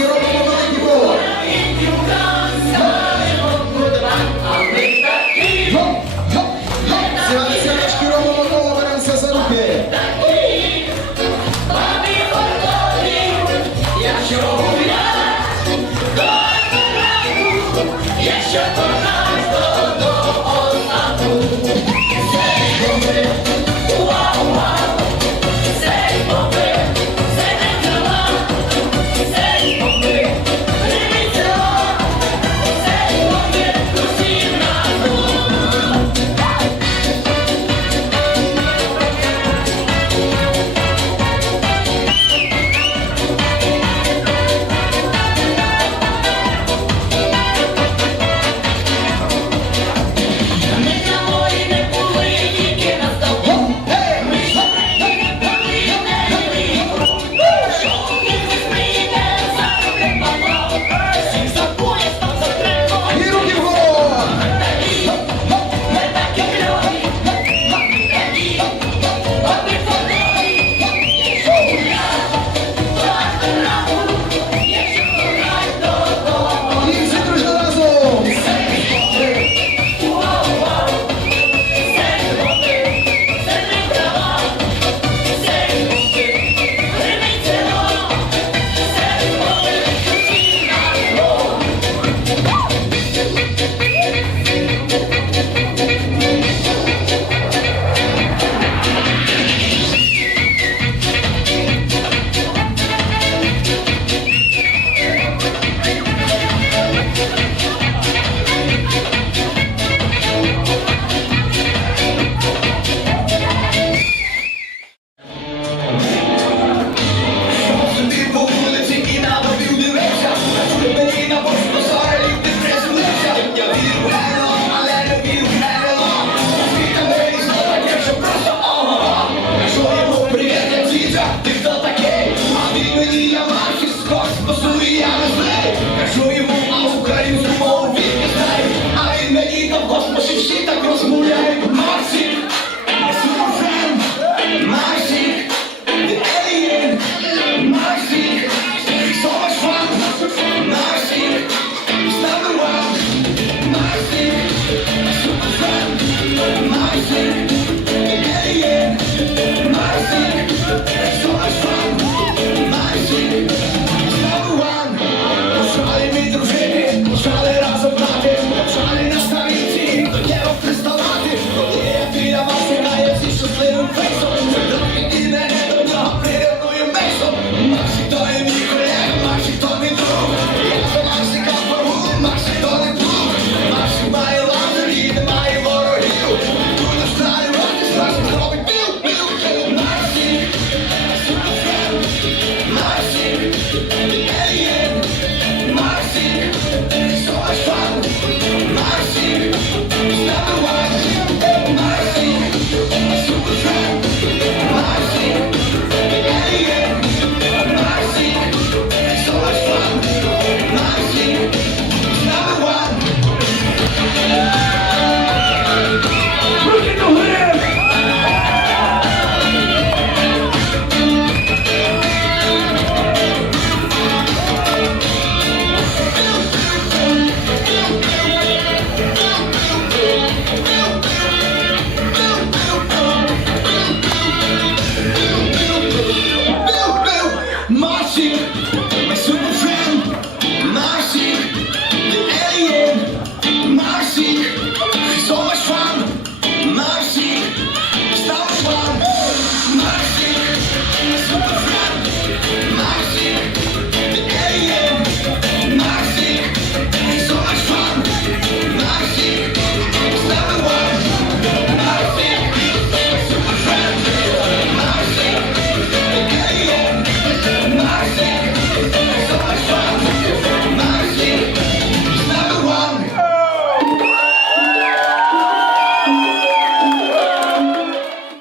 여러분